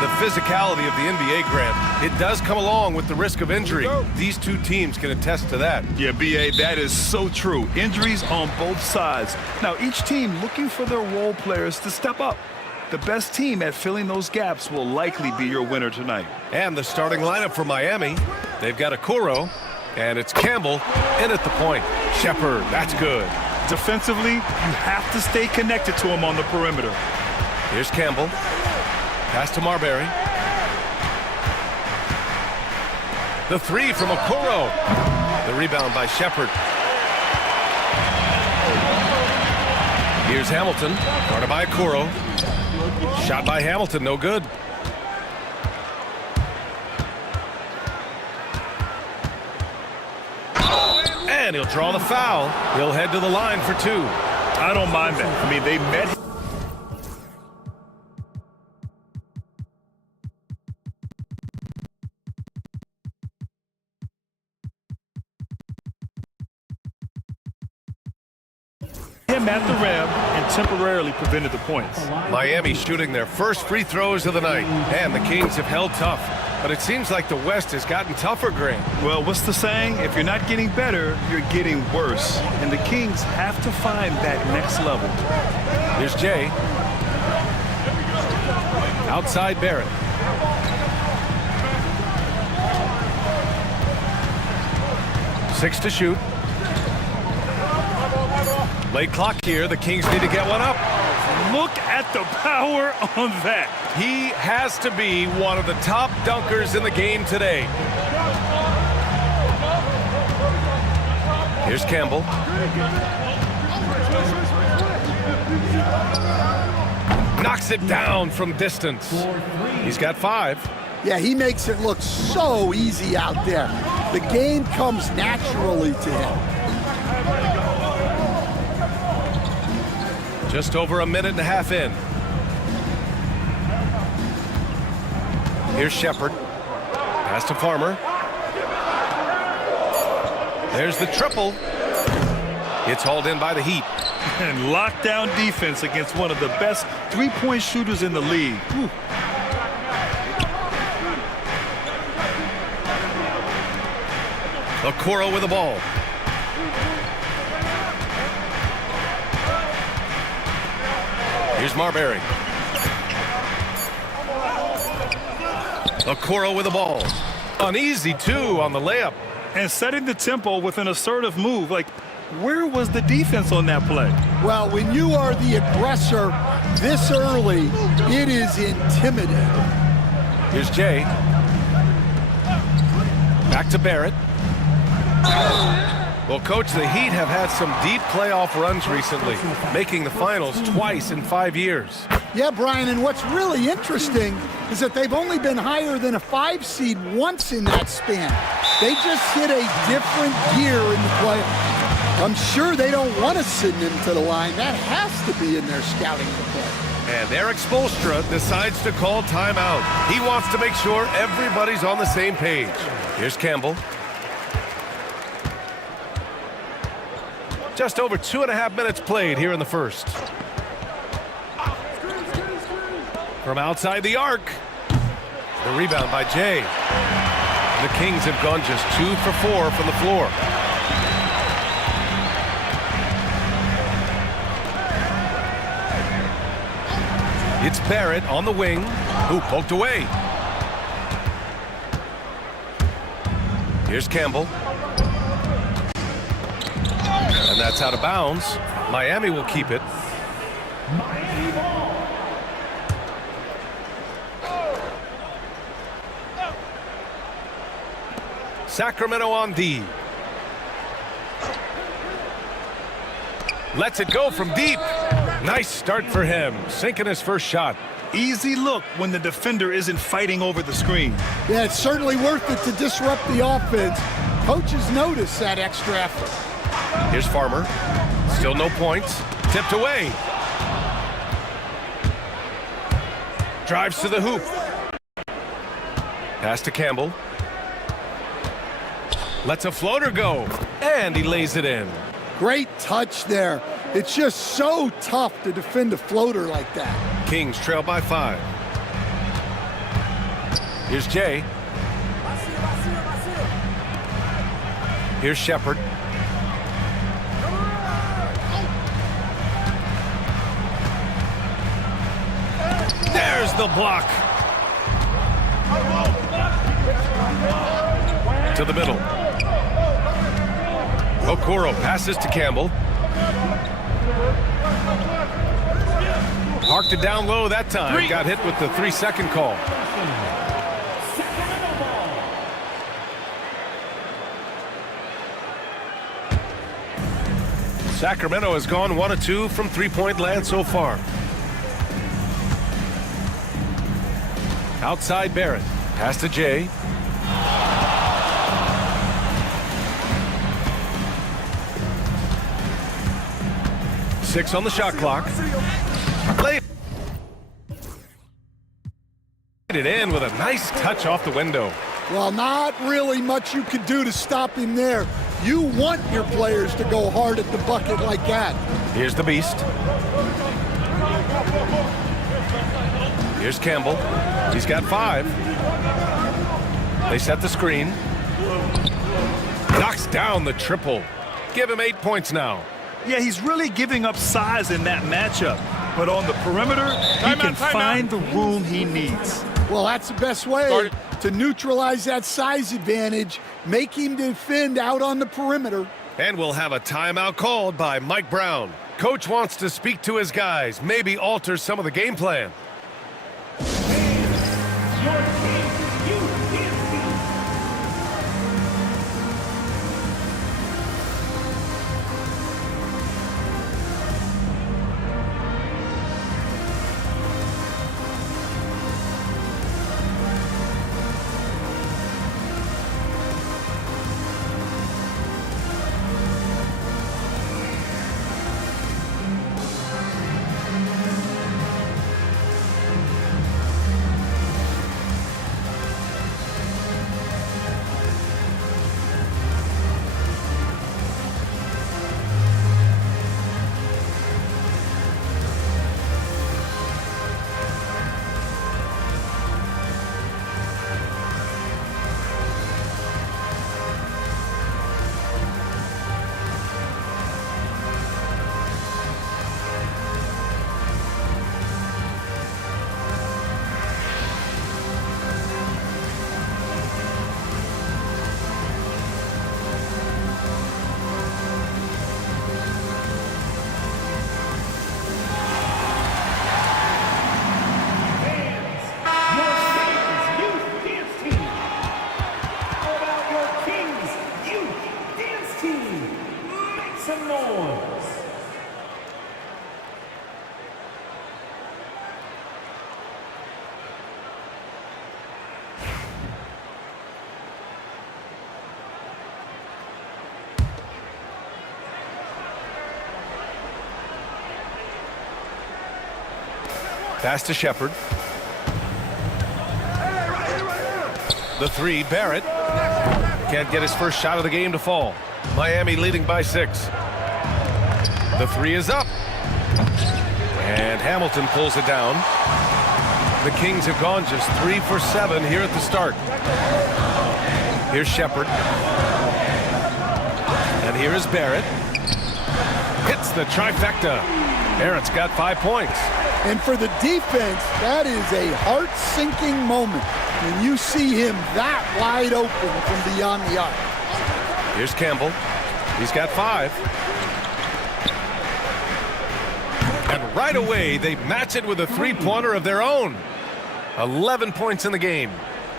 The physicality of the NBA, Grant, it does come along with the risk of injury. These two teams can attest to that. Yeah, B.A., that is so true. Injuries on both sides. Now, each team looking for their role players to step up. The best team at filling those gaps will likely be your winner tonight. And the starting lineup for Miami, they've got Okoro, and it's Campbell in at the point. Shepherd, that's good. Defensively, you have to stay connected to him on the perimeter. Here's Campbell. Pass to Marbury. The three from Okoro. The rebound by Shepherd. Here's Hamilton, guarded by Okoro. Shot by Hamilton, no good. And he'll draw the foul. He'll head to the line for two. I don't mind that. I mean, they met him at the rim and temporarily prevented the points. Miami shooting their first free throws of the night, and the Kings have held tough. But it seems like the West has gotten tougher, Grant. Well, what's the saying? If you're not getting better, you're getting worse. And the Kings have to find that next level. Here's Jay. Outside Barrett. Six to shoot. Late clock here. The Kings need to get one up. Look at the power on that. He has to be one of the top dunkers in the game today. Here's Campbell. Knocks it down from distance. He's got 5. Yeah, he makes it look so easy out there. The game comes naturally to him. Just over a minute and a half in. Here's Shepherd. Pass to Farmer. There's the triple. It's hauled in by the Heat. And lockdown defense against one of the best three-point shooters in the league. Whew. Okoro with the ball. Here's Marbury. Okoro with the ball. An easy 2 on the layup. And setting the tempo with an assertive move. Like, where was the defense on that play? Well, when you are the aggressor this early, it is intimidating. Here's Jay. Back to Barrett. Well, Coach, the Heat have had some deep playoff runs recently, making the finals twice in 5 years. Yeah, Brian, and what's really interesting is that they've only been higher than a 5 seed once in that span. They just hit a different gear in the playoffs. I'm sure they don't want to send him to the line. That has to be in their scouting report. And Eric Spoelstra decides to call timeout. He wants to make sure everybody's on the same page. Here's Campbell. Just over 2.5 minutes played here in the first. From outside the arc. The rebound by Jay. The Kings have gone just 2 for 4 from the floor. It's Barrett on the wing, who poked away. Here's Campbell. And that's out of bounds. Miami will keep it. Sacramento on D. Lets it go from deep. Nice start for him, sinking his first shot. Easy look when the defender isn't fighting over the screen. Yeah, it's certainly worth it to disrupt the offense. Coaches notice that extra effort. Here's Farmer. Still no points. Tipped away. Drives to the hoop. Pass to Campbell. Lets a floater go. And he lays it in. Great touch there. It's just so tough to defend a floater like that. Kings trail by 5. Here's Jay. Here's Shepard. There's the block. To the middle. Okoro passes to Campbell. Parked it down low that time. Got hit with the 3-second call. Sacramento has gone 1 of 2 from three-point land so far. Outside Barrett. Pass to Jay. Six on the shot clock. Laid it in with a nice touch off the window. Well, not really much you could do to stop him there. You want your players to go hard at the bucket like that. Here's the Beast. Here's Campbell. He's got 5. They set the screen. Knocks down the triple. Give him 8 points now. Yeah, he's really giving up size in that matchup. But on the perimeter, he can find the room he needs. Well, that's the best way to neutralize that size advantage. Make him defend out on the perimeter. And we'll have a timeout called by Mike Brown. Coach wants to speak to his guys, maybe alter some of the game plan. Pass to Shepard. The three, Barrett. Can't get his first shot of the game to fall. Miami leading by 6. The three is up. And Hamilton pulls it down. The Kings have gone just 3 for 7 here at the start. Here's Shepard. And here is Barrett. Hits the trifecta. Barrett's got 5 points. And for the defense, that is a heart-sinking moment when you see him that wide open from beyond the arc. Here's Campbell. He's got 5. And right away, they match it with a three-pointer of their own. 11 points in the game.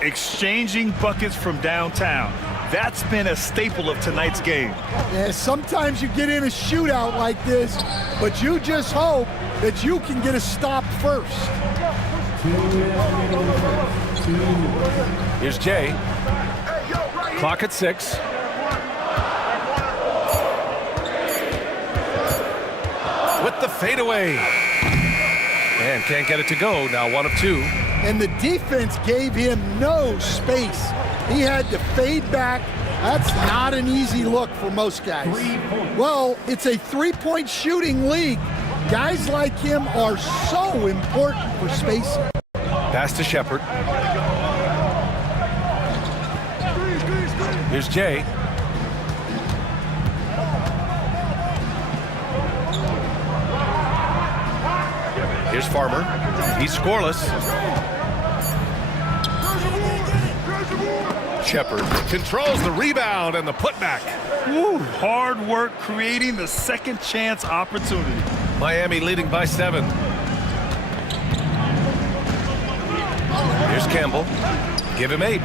Exchanging buckets from downtown. That's been a staple of tonight's game. Yeah, sometimes you get in a shootout like this, but you just hope that you can get a stop first. Here's Jay. Clock at 6. With the fadeaway. And can't get it to go. Now 1 of 2. And the defense gave him no space. He had to fade back. That's not an easy look for most guys. Well, it's a three-point shooting league. Guys like him are so important for spacing. Pass to Shepard. Here's Jay. Here's Farmer. He's scoreless. Shepard controls the rebound and the putback. Woo, hard work creating the second chance opportunity. Miami leading by 7. Here's Campbell. Give him 8.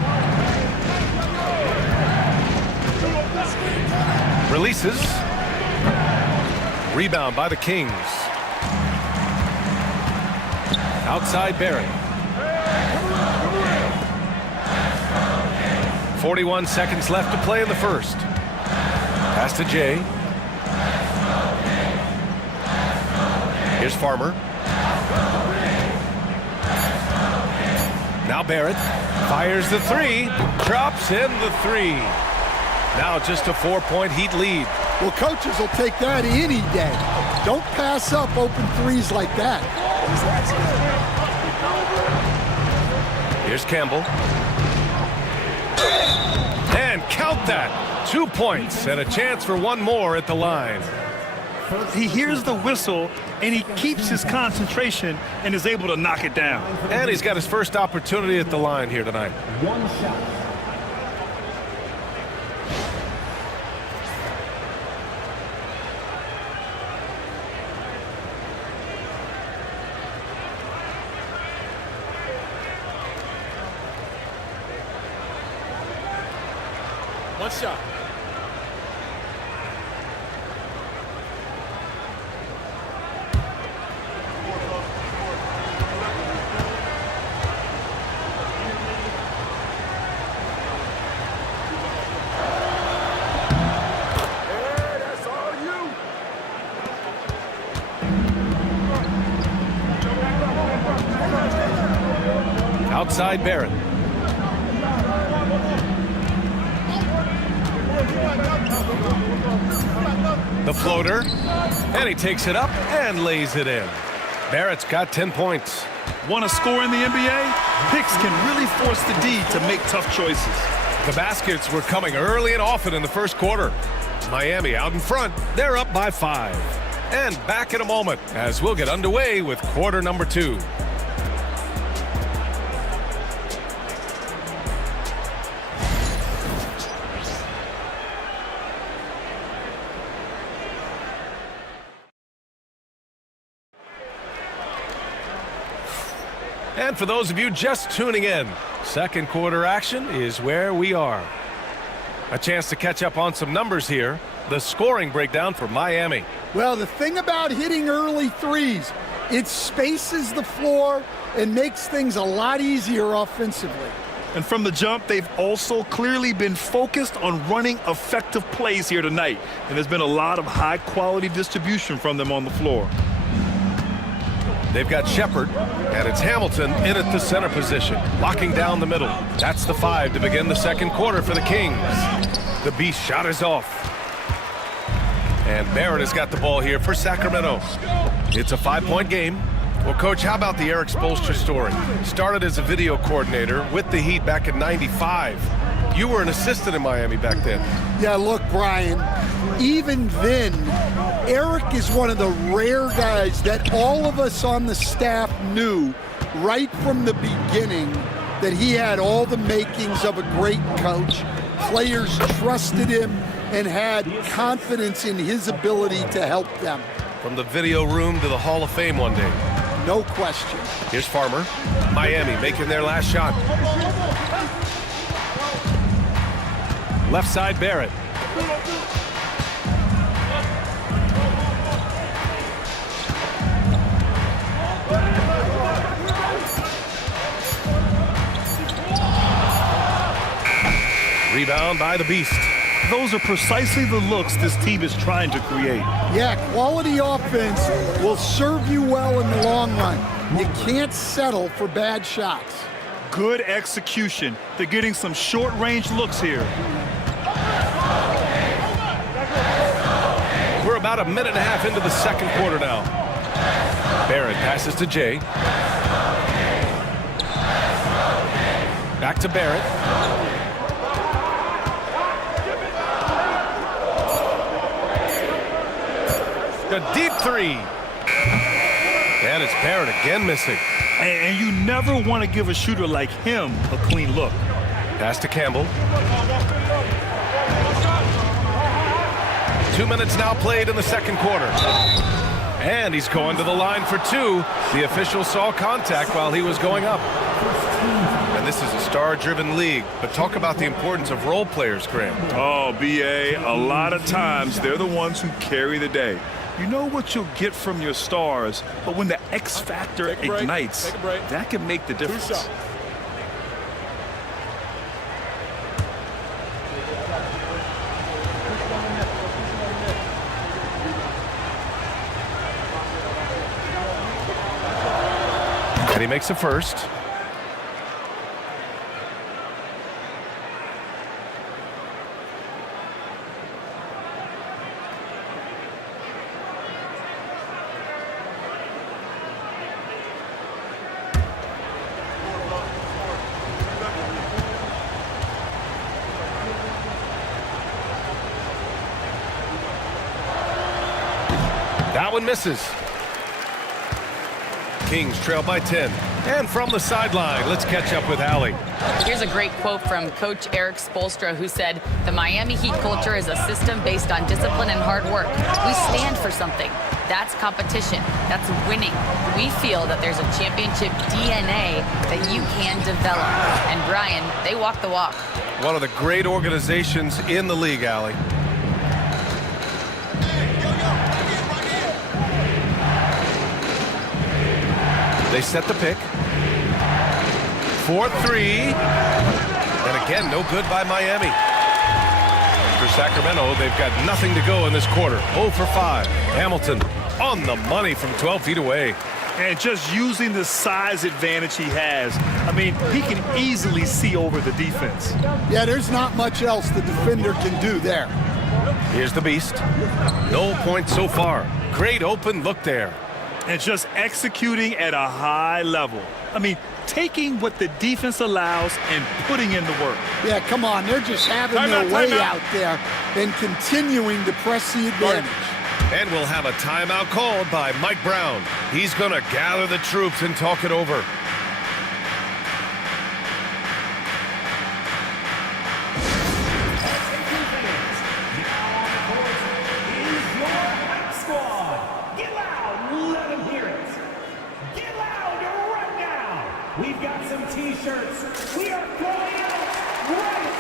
Releases. Rebound by the Kings. Outside Barrett. 41 seconds left to play in the first. Pass to Jay. Here's Farmer. Now Barrett fires the 3. Drops in the 3. Now just a 4-point Heat lead. Well, coaches will take that any day. Don't pass up open threes like that. Here's Campbell. And count that. 2 points and a chance for one more at the line. He hears the whistle and he keeps his concentration and is able to knock it down. And he's got his first opportunity at the line here tonight. 1 shot. One shot. Outside Barrett. The floater, and he takes it up and lays it in. Barrett's got 10 points. Want to score in the NBA? Picks can really force the D to make tough choices. The baskets were coming early and often in the first quarter. Miami out in front. They're up by 5. And back in a moment as we'll get underway with quarter number 2. And for those of you just tuning in, second quarter action is where we are. A chance to catch up on some numbers here. The scoring breakdown for Miami. Well, the thing about hitting early threes, it spaces the floor and makes things a lot easier offensively. And from the jump, they've also clearly been focused on running effective plays here tonight. And there's been a lot of high-quality distribution from them on the floor. They've got Shepard, and it's Hamilton in at the center position, locking down the middle. That's the 5 to begin the second quarter for the Kings. The Beast shot is off. And Barrett has got the ball here for Sacramento. It's a 5-point game. Well, Coach, how about the Eric Spoelstra story? Started as a video coordinator with the Heat back in '95. You were an assistant in Miami back then. Yeah, look, Brian, even then, Eric is one of the rare guys that all of us on the staff knew right from the beginning that he had all the makings of a great coach. Players trusted him and had confidence in his ability to help them. From the video room to the Hall of Fame one day. No question. Here's Farmer. Miami making their last shot. Left side, Barrett. Rebound by the Beast. Those are precisely the looks this team is trying to create. Yeah, quality offense will serve you well in the long run. You can't settle for bad shots. Good execution. They're getting some short-range looks here. We're about a minute and a half into the second quarter now. Barrett passes to Jay. Back to Barrett. A deep 3. And it's Barrett again missing. And you never want to give a shooter like him a clean look. Pass to Campbell. 2 minutes now played in the second quarter. And he's going to the line for 2. The official saw contact while he was going up. And this is a star-driven league, but talk about the importance of role players, Graham. Oh, B.A., a lot of times they're the ones who carry the day. You know what you'll get from your stars, but when the X factor ignites, that can make the difference. And he makes a first. That one misses. Kings trail by 10. And from the sideline, let's catch up with Allie. Here's a great quote from Coach Eric Spoelstra, who said, "The Miami Heat culture is a system based on discipline and hard work. We stand for something. That's competition. That's winning. We feel that there's a championship DNA that you can develop." And Brian, they walk the walk. One of the great organizations in the league, Allie. They set the pick. 4-3. And again, no good by Miami. For Sacramento, they've got nothing to go in this quarter. 0 for 5. Hamilton on the money from 12 feet away. And just using the size advantage he has, I mean, he can easily see over the defense. Yeah, there's not much else the defender can do there. Here's the Beast. No points so far. Great open look there. And just executing at a high level. I mean, taking what the defense allows and putting in the work. Yeah, come on. They're just having their way out there and continuing to press the advantage. And we'll have a timeout called by Mike Brown. He's going to gather the troops and talk it over. We've got some T-shirts. We are going out right now.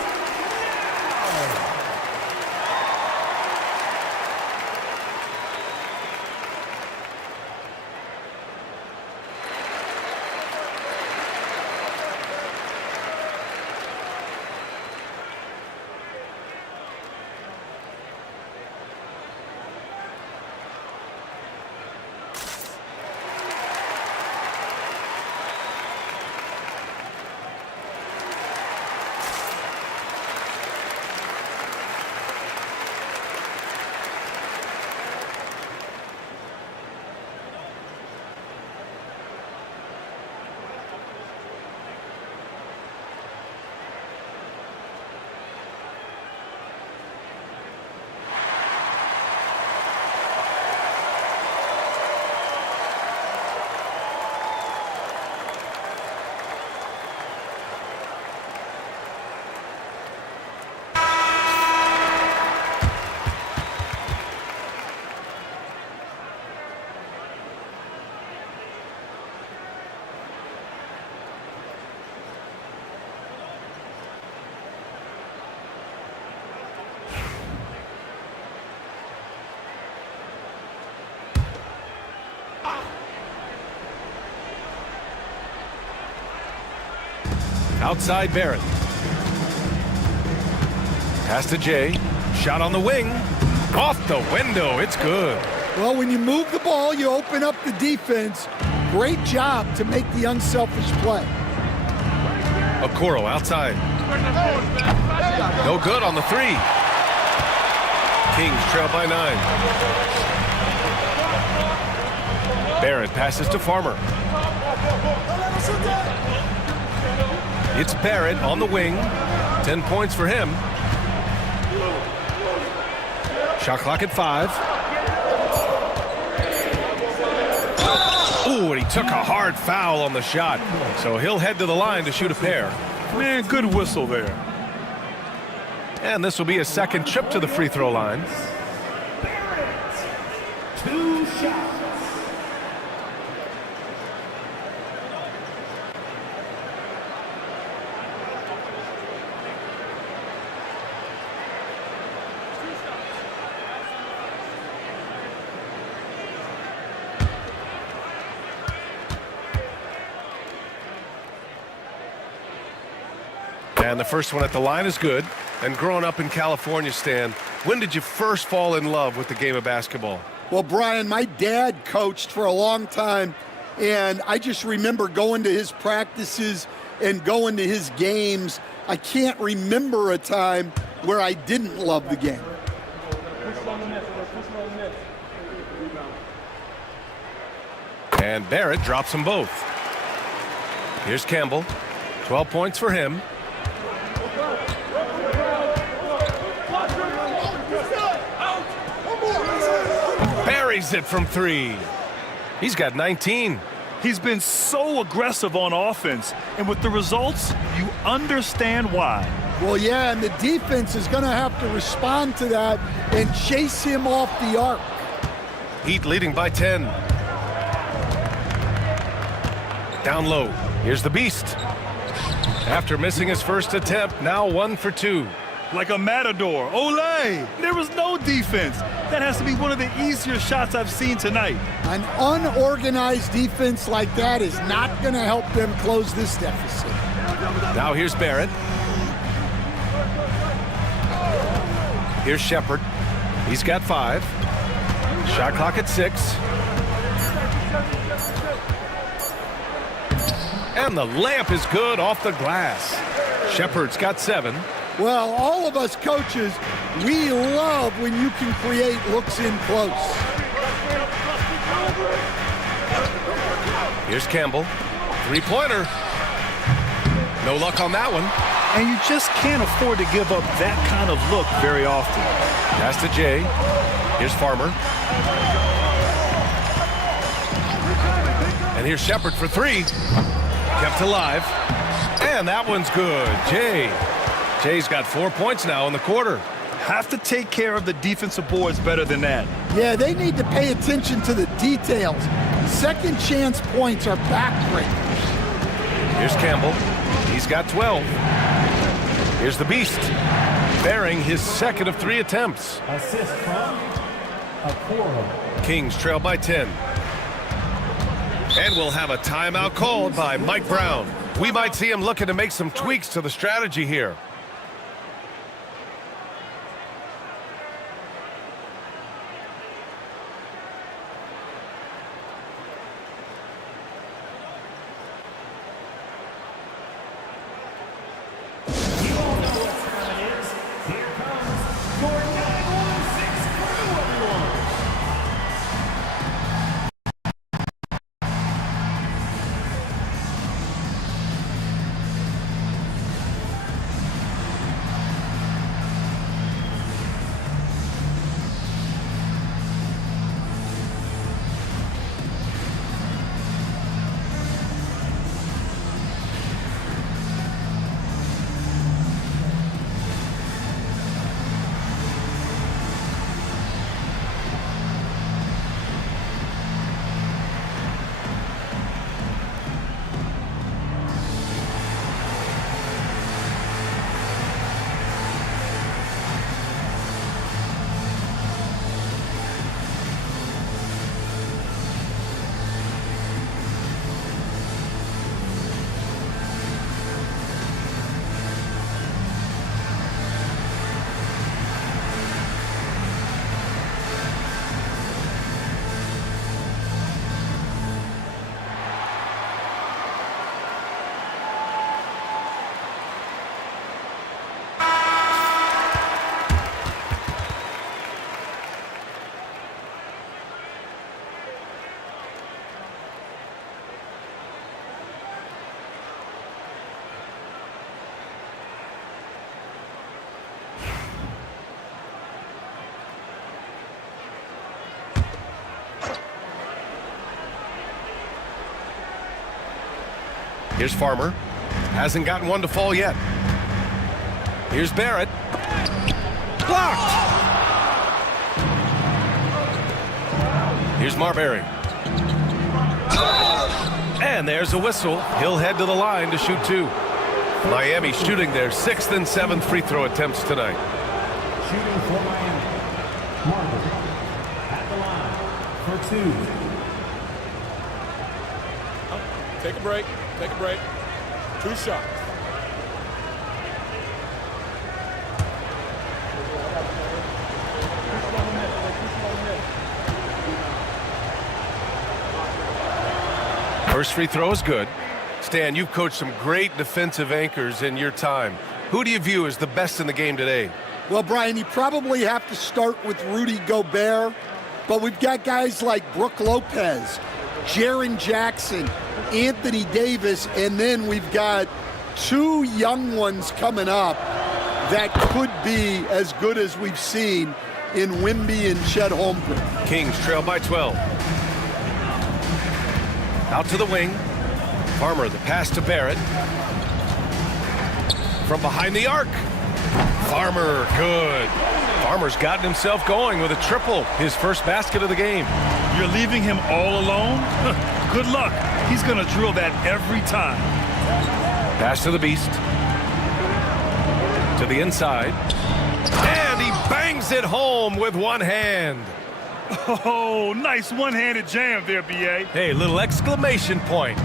Outside Barrett. Pass to Jay. Shot on the wing. Off the window. It's good. Well, when you move the ball, you open up the defense. Great job to make the unselfish play. Okoro outside. No good on the three. Kings trail by 9. Barrett passes to Farmer. It's Barrett on the wing. 10 points for him. Shot clock at 5. Ooh, and he took a hard foul on the shot. So he'll head to the line to shoot a pair. Man, good whistle there. And this will be his second trip to the free throw line. Barrett, 2 shots. And the first one at the line is good. And growing up in California, Stan, when did you first fall in love with the game of basketball? Well, Brian, my dad coached for a long time, and I just remember going to his practices and going to his games. I can't remember a time where I didn't love the game. And Barrett drops them both. Here's Campbell. 12 points for him. Buries it from 3. He's got 19. He's been so aggressive on offense, and with the results, you understand why. Well, yeah, and the defense is going to have to respond to that and chase him off the arc. Heat leading by 10. Down low. Here's the Beast. After missing his first attempt, now 1 for 2. Like a matador. Olay! There was no defense. That has to be one of the easier shots I've seen tonight. An unorganized defense like that is not going to help them close this deficit. Now here's Barrett. Here's Shepard. He's got 5. Shot clock at 6. And the layup is good off the glass. Shepard's got 7. Well, all of us coaches, we love when you can create looks in close. Here's Campbell. 3-pointer. No luck on that one. And you just can't afford to give up that kind of look very often. Pass to Jay. Here's Farmer. And here's Shepard for 3. Kept alive. And that one's good. Jay's got 4 points now in the quarter. Have to take care of the defensive boards better than that. Yeah, they need to pay attention to the details. Second chance points are backbreakers. Here's Campbell. He's got 12. Here's the Beast. Bearing his second of 3 attempts. Assist from Okoro. Kings trail by 10. And we'll have a timeout called by Mike Brown. We might see him looking to make some tweaks to the strategy here. Here's Farmer. Hasn't gotten one to fall yet. Here's Barrett. Blocked! Here's Marbury. And there's a whistle. He'll head to the line to shoot 2. Miami shooting their 6th and 7th free throw attempts tonight. Shooting for Miami. Marbury at the line for 2. Take a break. Take a break. 2 shots. First free throw is good. Stan, you've coached some great defensive anchors in your time. Who do you view as the best in the game today? Well, Brian, you probably have to start with Rudy Gobert, but we've got guys like Brook Lopez, Jaren Jackson, Anthony Davis, and then we've got 2 young ones coming up that could be as good as we've seen in Wimby and Chet Holmgren. Kings trail by 12. Out to the wing. Farmer, the pass to Barrett. From behind the arc. Farmer, good. Farmer's gotten himself going with a triple, his first basket of the game. You're leaving him all alone? Good luck. He's going to drill that every time. Pass to the Beast. To the inside. And he bangs it home with one hand. Oh, nice one-handed jam there, B.A. Hey, little exclamation point.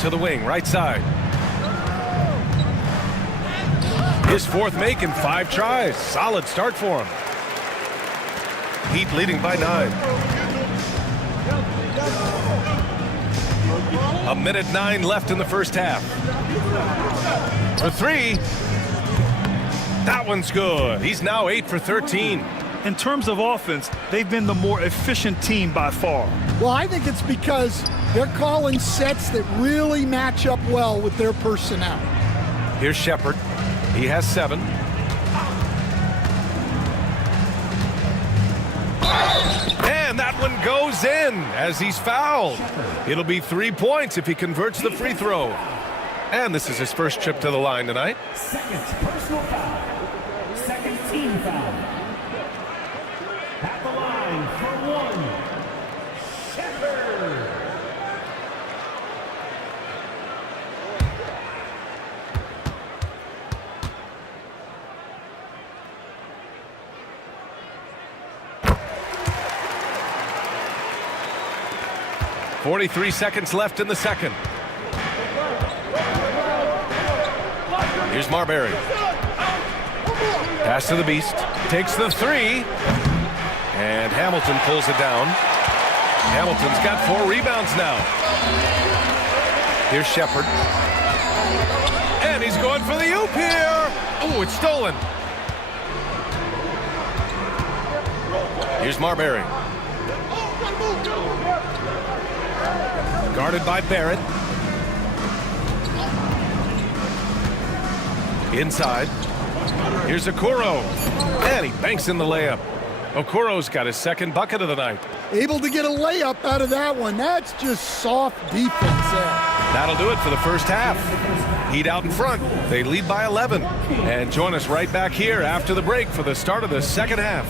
To the wing, right side. His 4th make in 5 tries. Solid start for him. Heat leading by 9. 1:09 left in the first half. For 3. That one's good. He's now 8 for 13. In terms of offense, they've been the more efficient team by far. Well, I think it's because they're calling sets that really match up well with their personnel. Here's Shepard. He has 7. And that one goes in as he's fouled. It'll be 3 points if he converts the free throw. And this is his first trip to the line tonight. Second personal foul. Second team foul. At the line for 1. Shepard. .43 seconds left in the second. Here's Marbury. Pass to the Beast. Takes the 3. And Hamilton pulls it down. Hamilton's got 4 rebounds now. Here's Shepard. And he's going for the oop here. Oh, it's stolen. Here's Marbury. Guarded by Barrett. Inside. Here's Okoro. And he banks in the layup. Okoro's got his 2nd bucket of the night. Able to get a layup out of that one. That's just soft defense there. That'll do it for the first half. Heat out in front. They lead by 11. And join us right back here after the break for the start of the second half.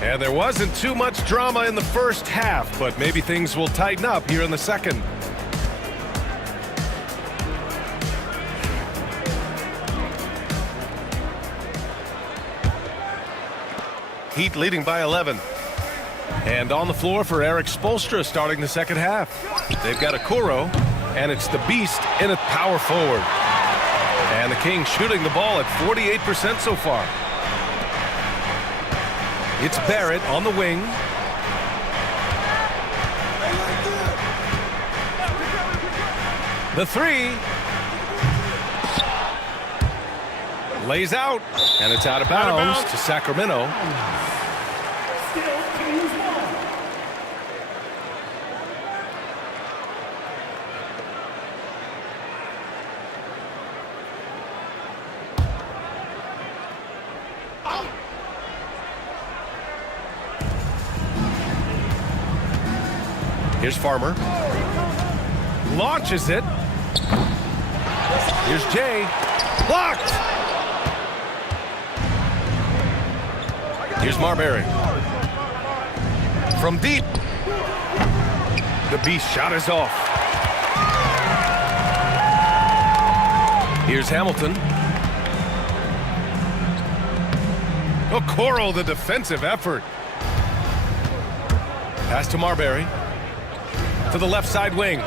And there wasn't too much drama in the first half, but maybe things will tighten up here in the second. Heat leading by 11. And on the floor for Eric Spoelstra starting the second half. They've got Okoro, and it's the Beast in at power forward. And the Kings shooting the ball at 48% so far. It's Barrett on the wing. The three. Lays out, and it's out of bounds to Sacramento. Still Kings ball. Here's Farmer. Launches it. Here's Jay. Blocked! Here's Marbury. From deep. The Beast shot is off. Here's Hamilton. Okoro, the defensive effort. Pass to Marbury. To the left side wing.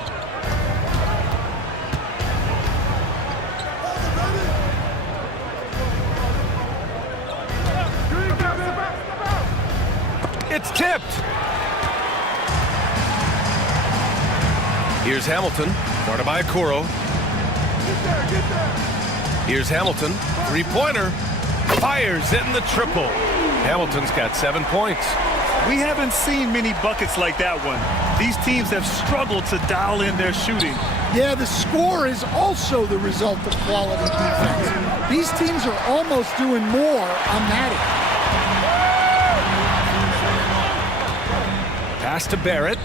It's tipped. Here's Hamilton, guarded by Okoro. Here's Hamilton, three-pointer. Fires it in the triple. Hamilton's got 7 points. We haven't seen many buckets like that one. These teams have struggled to dial in their shooting. Yeah, the score is also the result of quality defense. These teams are almost doing more on that end. Pass to Barrett.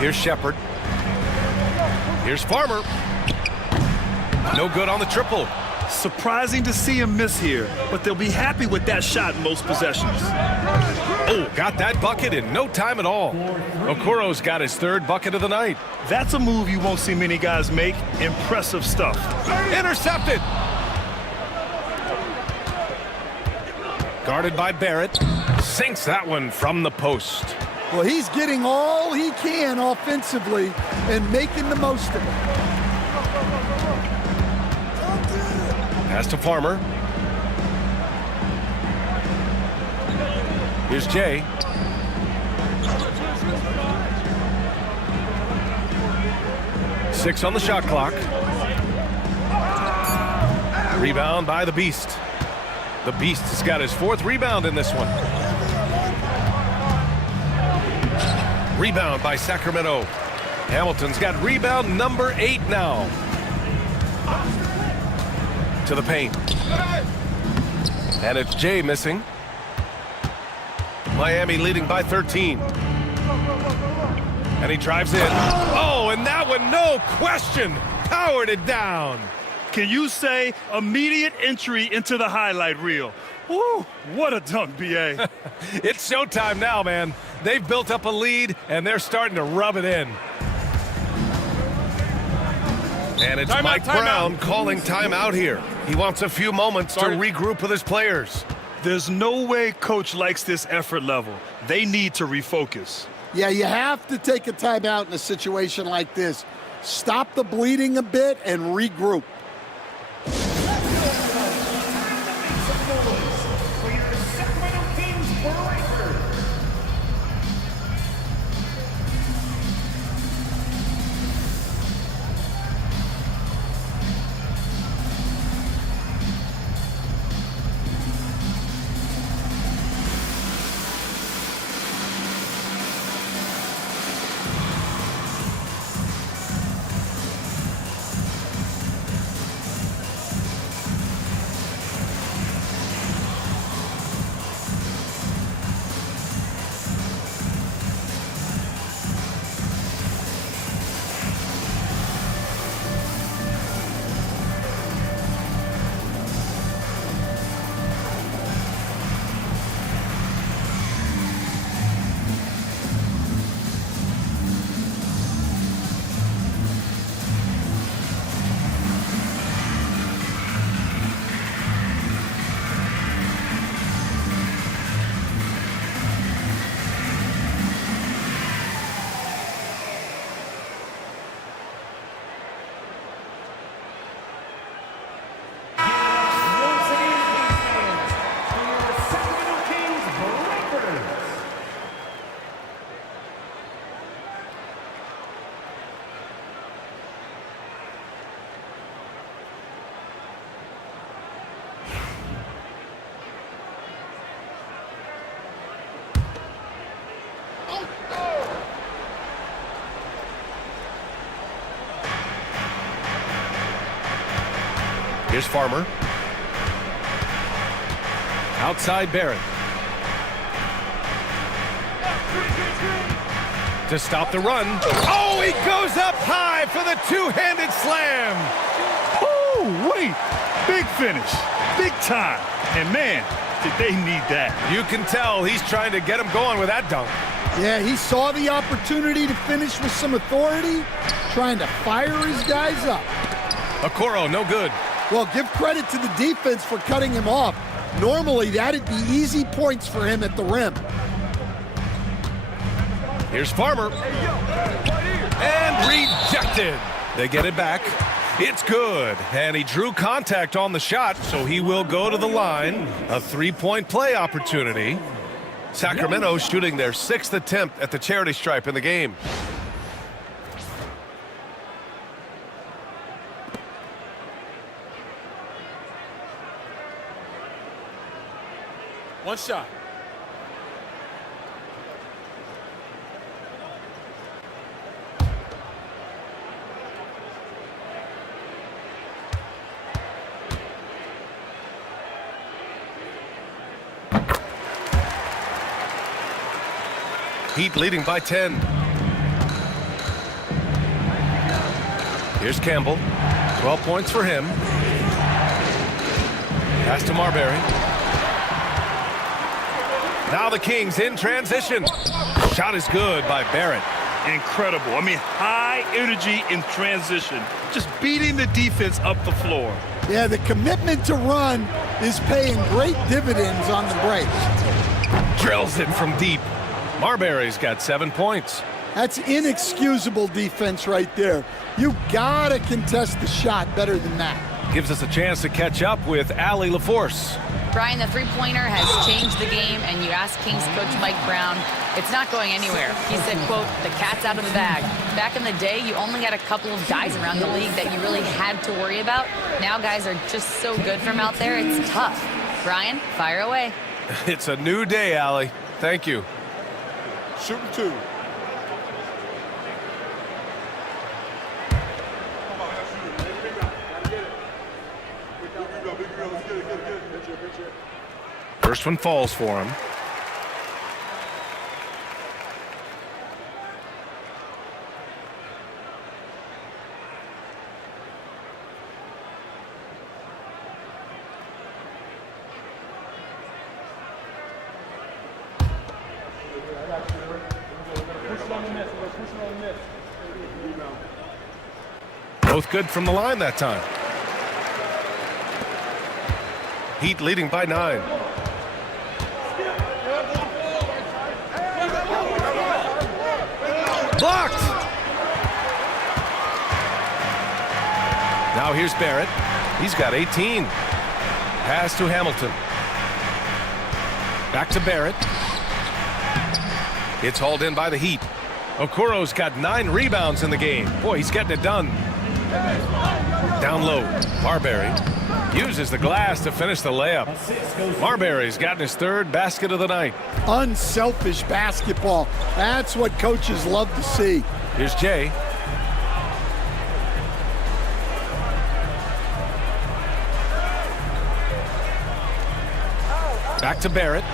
Here's Shepard. Here's Farmer. No good on the triple. Surprising to see him miss here, but they'll be happy with that shot in most possessions. Oh, got that bucket in no time at all. Okoro's got his third bucket of the night. That's a move you won't see many guys make. Impressive stuff. Intercepted. Guarded by Barrett. Sinks that one from the post. Well, he's getting all he can offensively and making the most of it. Pass to Farmer. Here's Jay. Six on the shot clock. Rebound by the Beast. The Beast has got his fourth rebound in this one. Rebound by Sacramento. Hamilton's got rebound number 8 now. To the paint. And it's Jay missing. Miami leading by 13. And he drives in. Oh, and that one, no question, powered it down. Can you say immediate entry into the highlight reel? Woo, what a dunk, B.A. It's showtime now, man. They've built up a lead, and they're starting to rub it in. And it's Mike Brown calling timeout here. He wants a few moments to regroup with his players. There's no way coach likes this effort level. They need to refocus. Yeah, you have to take a timeout in a situation like this. Stop the bleeding a bit and regroup. Here's Farmer. Outside Barrett. To stop the run. Oh, he goes up high for the two-handed slam. Oh, wait. Big finish. Big time. And man, did they need that. You can tell he's trying to get him going with that dunk. Yeah, he saw the opportunity to finish with some authority, trying to fire his guys up. Okoro, no good. Well, give credit to the defense for cutting him off. Normally, that'd be easy points for him at the rim. Here's Farmer. And rejected. They get it back. It's good. And he drew contact on the shot, so he will go to the line. A three-point play opportunity. Sacramento shooting their 6th attempt at the charity stripe in the game. One shot. Heat leading by 10. Here's Campbell. 12 points for him. Pass to Marbury. Now the Kings in transition. Shot is good by Barrett. Incredible. I mean, high energy in transition. Just beating the defense up the floor. Yeah, the commitment to run is paying great dividends on the break. Drills it from deep. Marbury's got 7 points. That's inexcusable defense right there. You gotta contest the shot better than that. Gives us a chance to catch up with Allie LaForce. Brian, the three-pointer has changed the game, and you ask Kings coach Mike Brown, it's not going anywhere. He said, quote, the cat's out of the bag. Back in the day, you only had a couple of guys around the league that you really had to worry about. Now guys are just so good from out there, it's tough. Brian, fire away. It's a new day, Allie. Thank you. Shooting two. First one falls for him. Both good from the line that time. Heat leading by 9. Blocked! Now here's Barrett. He's got 18. Pass to Hamilton. Back to Barrett. It's hauled in by the Heat. Okoro's got 9 rebounds in the game. Boy, he's getting it done. Down low, Marbury uses the glass to finish the layup. Marbury's gotten his 3rd basket of the night. Unselfish basketball. That's what coaches love to see. Here's Jay. Back to Barrett.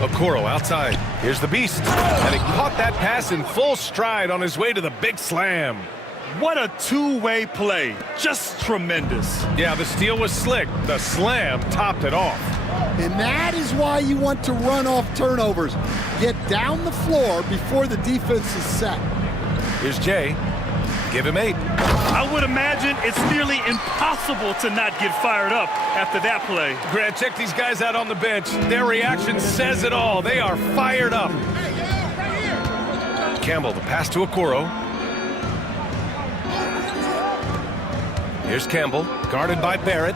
Okoro outside. Here's the beast. And he caught that pass in full stride on his way to the big slam. What a two-way play. Just tremendous. Yeah, the steal was slick. The slam topped it off. And that is why you want to run off turnovers. Get down the floor before the defense is set. Here's Jay. Give him 8. I would imagine it's nearly impossible to not get fired up after that play. Grant, check these guys out on the bench. Their reaction says it all. They are fired up. Campbell, the pass to Okoro. Here's Campbell, guarded by Barrett.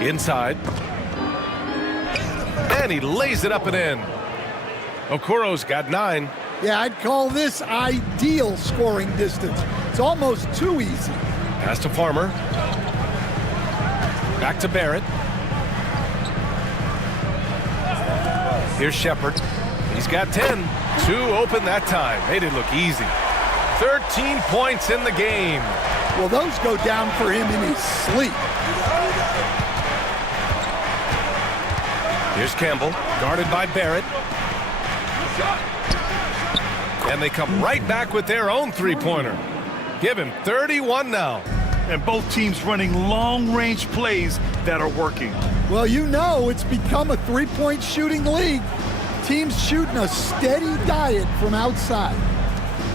Inside. And he lays it up and in. Okoro's got 9. Yeah, I'd call this ideal scoring distance. It's almost too easy. Pass to Farmer. Back to Barrett. Here's Shepard. He's got 10. 2 open that time. Made it look easy. 13 points in the game. Well, those go down for him in his sleep. Here's Campbell, guarded by Barrett. And they come right back with their own three-pointer. Give him 31 now. And both teams running long-range plays that are working. Well, you know it's become a three-point shooting league. Teams shooting a steady diet from outside.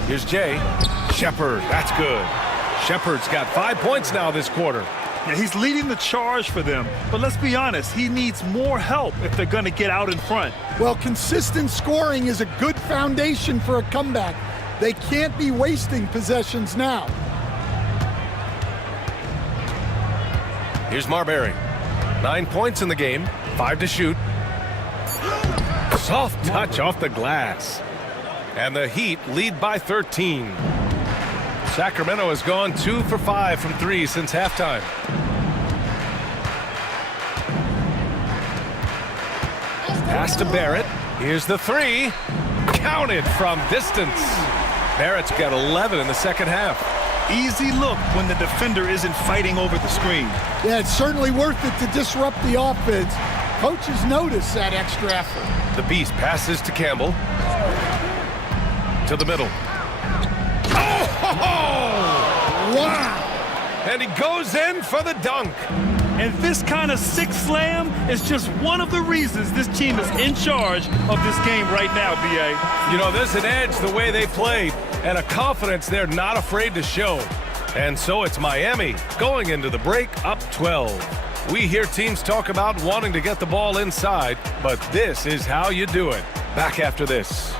Here's Jay. Shepard, that's good. Shepard's got 5 points now this quarter. Yeah, he's leading the charge for them. But let's be honest, he needs more help if they're going to get out in front. Well, consistent scoring is a good foundation for a comeback. They can't be wasting possessions now. Here's Marbury. 9 points in the game, 5 to shoot. Soft touch off the glass. And the Heat lead by 13. Sacramento has gone 2 for 5 from 3 since halftime. Pass to Barrett. Here's the three. Counted from distance. Barrett's got 11 in the second half. Easy look when the defender isn't fighting over the screen. Yeah, it's certainly worth it to disrupt the offense. Coaches notice that extra effort. The Beast passes to Campbell. To the middle. Oh! Wow! And he goes in for the dunk. And this kind of sick slam is just one of the reasons this team is in charge of this game right now, B.A. You know, there's an edge the way they played and a confidence they're not afraid to show. And so it's Miami going into the break up 12. We hear teams talk about wanting to get the ball inside, but this is how you do it. Back after this.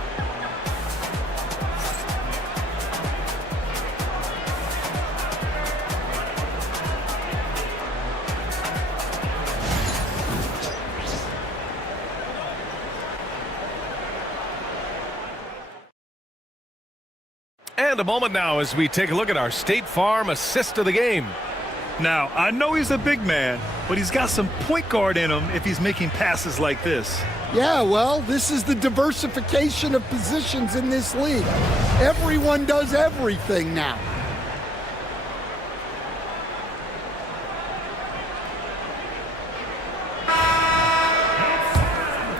And a moment now as we take a look at our State Farm assist of the game. Now, I know he's a big man, but he's got some point guard in him if he's making passes like this. Yeah, well, this is the diversification of positions in this league. Everyone does everything now.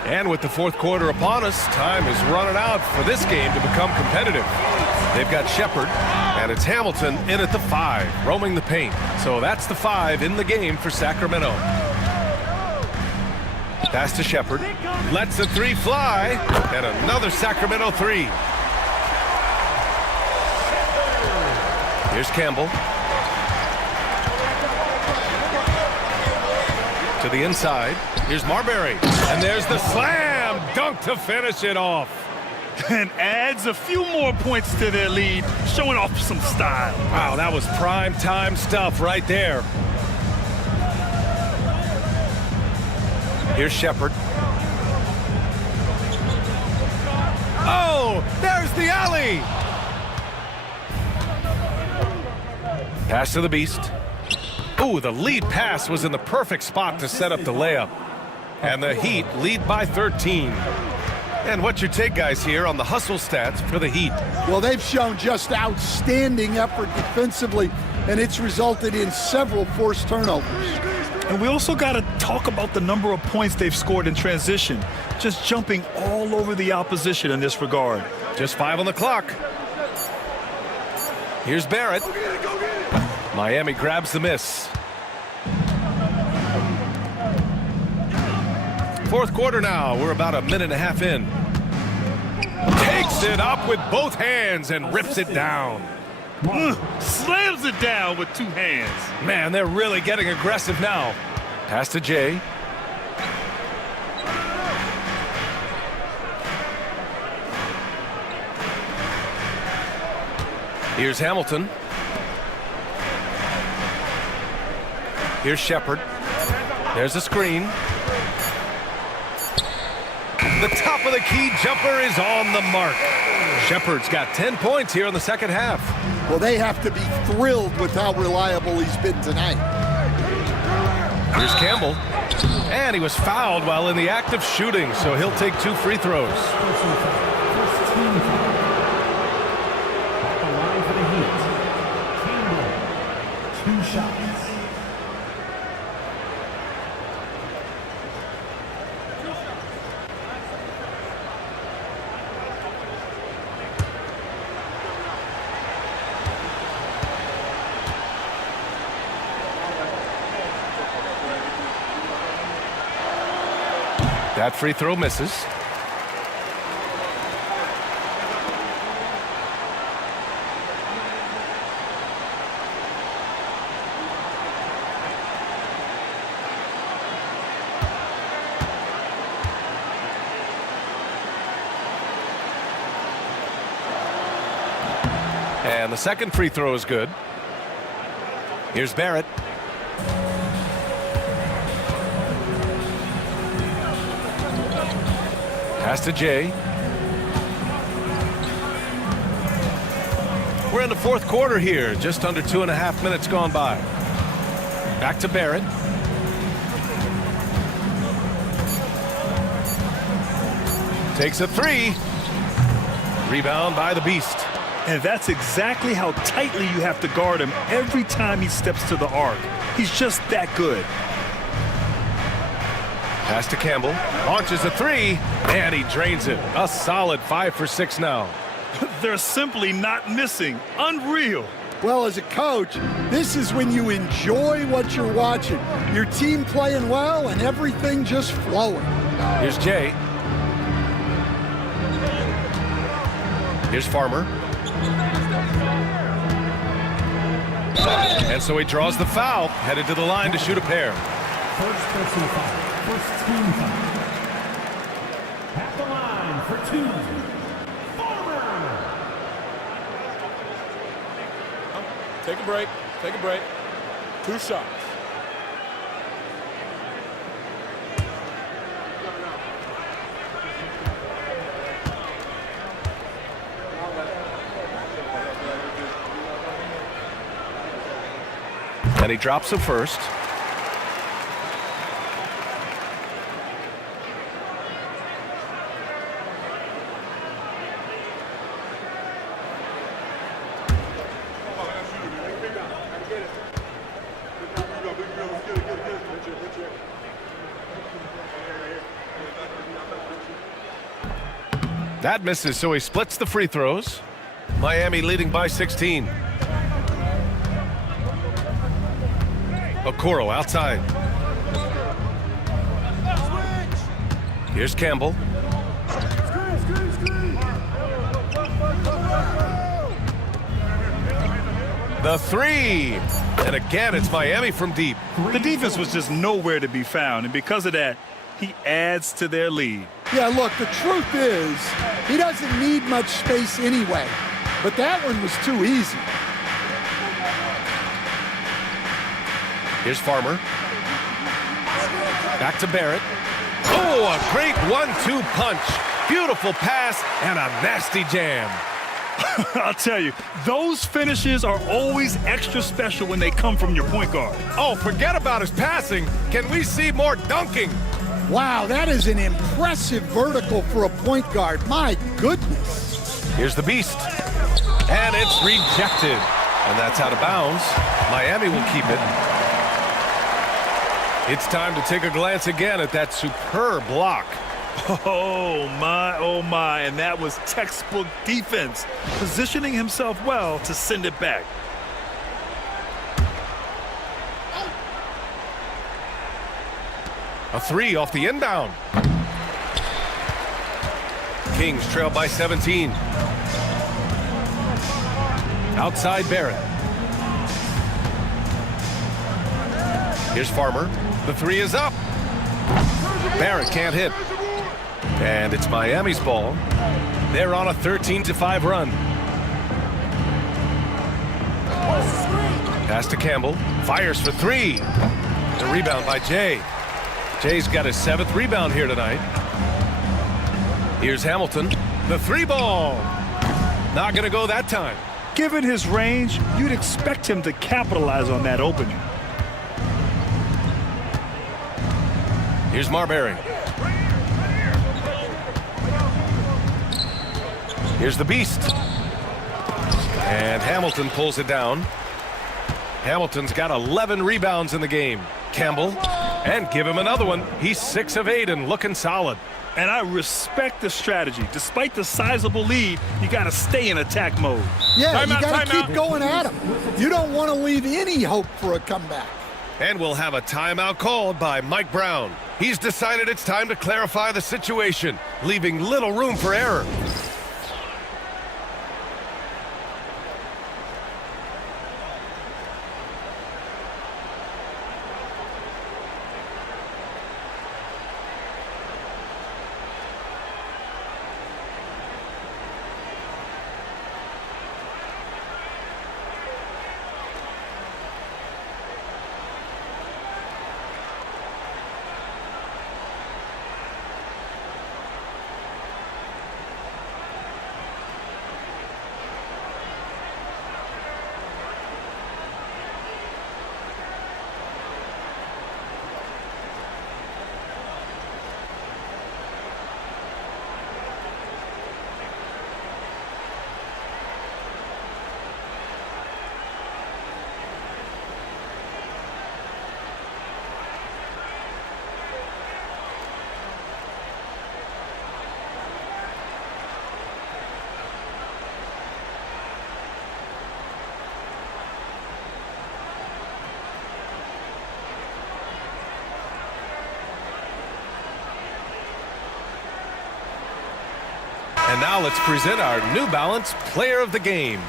And with the fourth quarter upon us, time is running out for this game to become competitive. They've got Shepard, and it's Hamilton in at the 5, roaming the paint. So that's the 5 in the game for Sacramento. Pass to Shepard, lets the 3 fly, and another Sacramento 3. Here's Campbell. To the inside, here's Marbury, and there's the slam dunk to finish it off. And adds a few more points to their lead, showing off some style. Wow, that was prime time stuff right there. Here's Shepard. Oh, there's the alley. Pass to the Beast. Ooh, the lead pass was in the perfect spot to set up the layup. And the Heat lead by 13. And what's your take, guys, here on the hustle stats for the Heat? Well, they've shown just outstanding effort defensively, and it's resulted in several forced turnovers. And we also got to talk about the number of points they've scored in transition, just jumping all over the opposition in this regard. Just 5 on the clock. Here's Barrett. Miami grabs the miss. Fourth quarter now. We're about a minute and a half in. Takes it up with both hands and rips it down. Slams it down with 2 hands. Man, they're really getting aggressive now. Pass to Jay. Here's Hamilton. Here's Shepard. There's a screen. The top of the key jumper is on the mark. Shepard's got 10 points here in the second half. Well, they have to be thrilled with how reliable he's been tonight. Here's Campbell. And he was fouled while in the act of shooting, so he'll take 2 free throws. shots. That free throw misses. And the second free throw is good. Here's Barrett. Pass to Jay. We're in the fourth quarter here, just under 2.5 minutes gone by. Back to Barrett. Takes a three. Rebound by the Beast. And that's exactly how tightly you have to guard him every time he steps to the arc. He's just that good. Pass to Campbell. Launches a three. And he drains it. A solid 5 for 6 now. They're simply not missing. Unreal. Well, as a coach, this is when you enjoy what you're watching. Your team playing well and everything just flowing. Here's Jay. Here's Farmer. And so he draws the foul, headed to the line to shoot a pair. First personal foul. First team foul. At the line for 2. Farmer. Take a break. Take a break. 2 shots. And he drops him first. That misses, so he splits the free throws. Miami leading by 16. Okoro outside. Here's Campbell. The three. And again, it's Miami from deep. The defense was just nowhere to be found, and because of that, he adds to their lead. Yeah, look, the truth is, he doesn't need much space anyway. But that one was too easy. Here's Farmer. Back to Barrett. Oh, a great 1-2 punch. Beautiful pass and a nasty jam. I'll tell you, those finishes are always extra special when they come from your point guard. Oh, forget about his passing. Can we see more dunking? Wow, that is an impressive vertical for a point guard. My goodness. Here's the Beast. And it's rejected. And that's out of bounds. Miami will keep it. It's time to take a glance again at that superb block. Oh my, and that was textbook defense, positioning himself well to send it back. A three off the inbound. Kings trail by 17. Outside Barrett. Here's Farmer. The three is up. Barrett can't hit. And it's Miami's ball. They're on a 13-5 run. Pass to Campbell. Fires for three. The rebound by Jay. Jay's got his 7th rebound here tonight. Here's Hamilton. The three ball. Not going to go that time. Given his range, you'd expect him to capitalize on that opening. Here's Marbury. Here's the Beast. And Hamilton pulls it down. Hamilton's got 11 rebounds in the game. Campbell, and give him another one. He's 6 of 8 and looking solid. And I respect the strategy. Despite the sizable lead, you got to stay in attack mode. Yeah, you Timeout, got to keep timeout. going at him. You don't want to leave any hope for a comeback. And we'll have a timeout called by Mike Brown. He's decided it's time to clarify the situation, leaving little room for error. And now let's present our New Balance Player of the Game.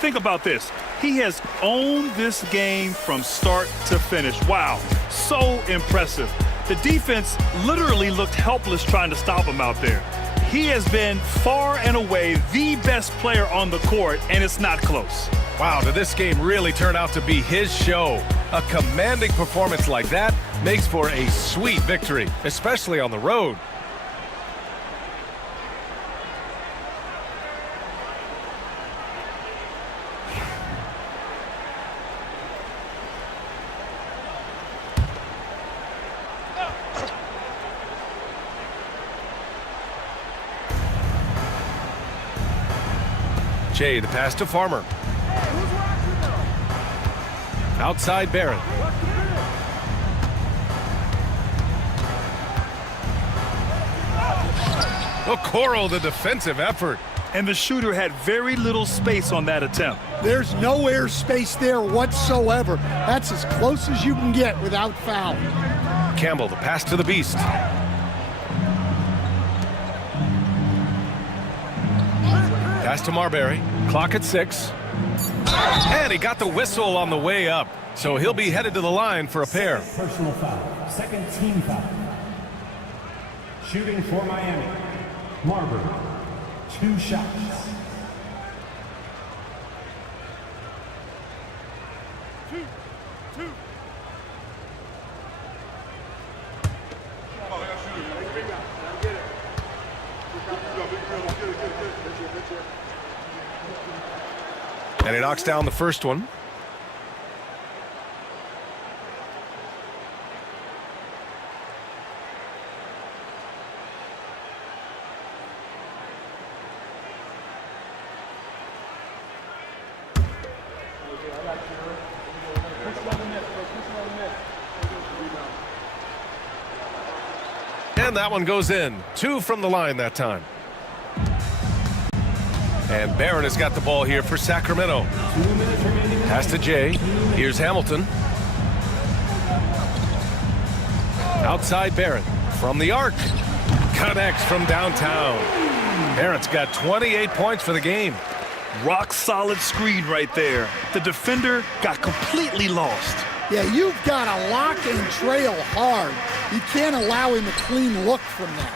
Think about this. He has owned this game from start to finish. Wow, so impressive. The defense literally looked helpless trying to stop him out there. He has been far and away the best player on the court, and it's not close. Wow, did this game really turn out to be his show? A commanding performance like that makes for a sweet victory, especially on the road. Jay, the pass to Farmer. Outside Barrett. Okoro, the defensive effort. And the shooter had very little space on that attempt. There's no air space there whatsoever. That's as close as you can get without foul. Campbell, the pass to the Beast. Pass to Marbury. Clock at 6. And he got the whistle on the way up. So he'll be headed to the line for a pair. Personal foul. Second team foul. Shooting for Miami. Marbury. 2 shots. And he knocks down the first one. And that one goes in. 2 from the line that time. And Barrett has got the ball here for Sacramento. Pass to Jay. Here's Hamilton. Outside Barrett. From the arc. Connects from downtown. Barrett's got 28 points for the game. Rock solid screen right there. The defender got completely lost. Yeah, you've got to lock and trail hard. You can't allow him a clean look from that.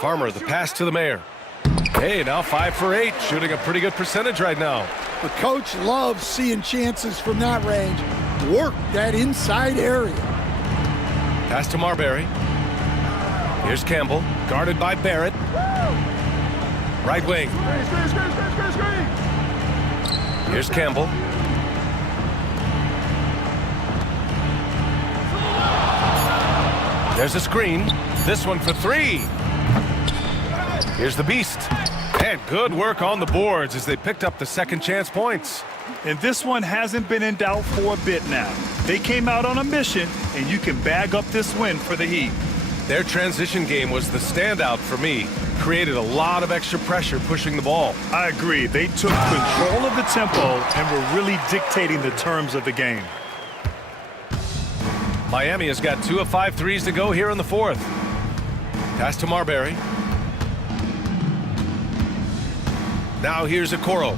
Farmer, the pass to the mayor. Hey, now 5 for 8, shooting a pretty good percentage right now. The coach loves seeing chances from that range. Work that inside area. Pass to Marbury. Here's Campbell, guarded by Barrett. Right wing. Here's Campbell. There's a screen. This one for 3. Here's the Beast. And good work on the boards as they picked up the second chance points. And this one hasn't been in doubt for a bit now. They came out on a mission, and you can bag up this win for the Heat. Their transition game was the standout for me. Created a lot of extra pressure pushing the ball. I agree. They took control of the tempo and were really dictating the terms of the game. Miami has got 2 of 5 threes to go here in the fourth. Pass to Marbury. Now here's Okoro.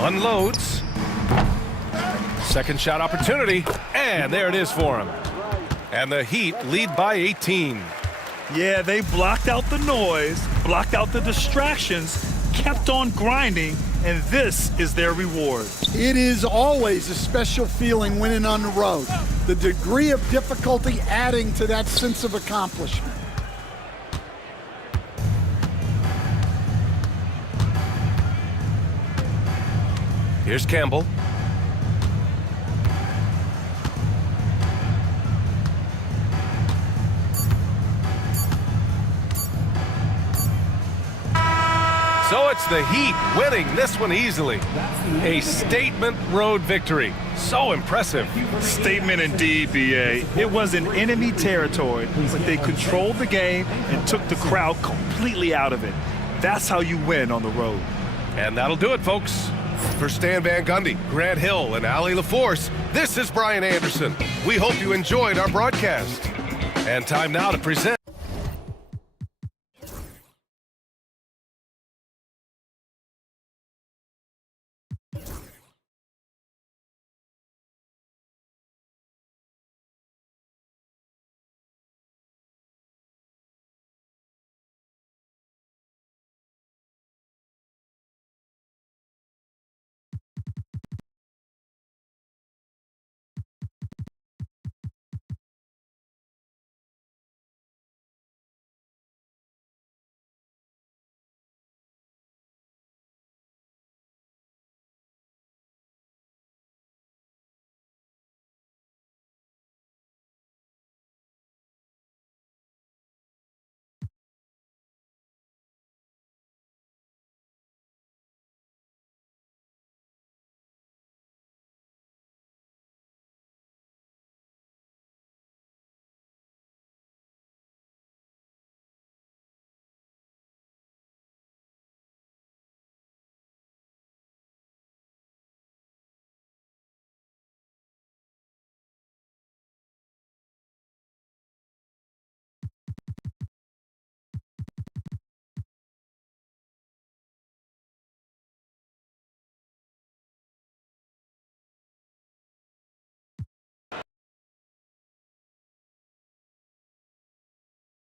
Unloads. Second shot opportunity, and there it is for him. And the Heat lead by 18. Yeah, they blocked out the noise, blocked out the distractions, kept on grinding, and this is their reward. It is always a special feeling winning on the road. The degree of difficulty adding to that sense of accomplishment. Here's Campbell. So it's the Heat winning this one easily. A statement road victory. So impressive. Statement indeed, B.A. It was in enemy territory, but they controlled the game and took the crowd completely out of it. That's how you win on the road. And that'll do it, folks. For Stan Van Gundy, Grant Hill, and Ali LaForce, this is Brian Anderson. We hope you enjoyed our broadcast. And time now to present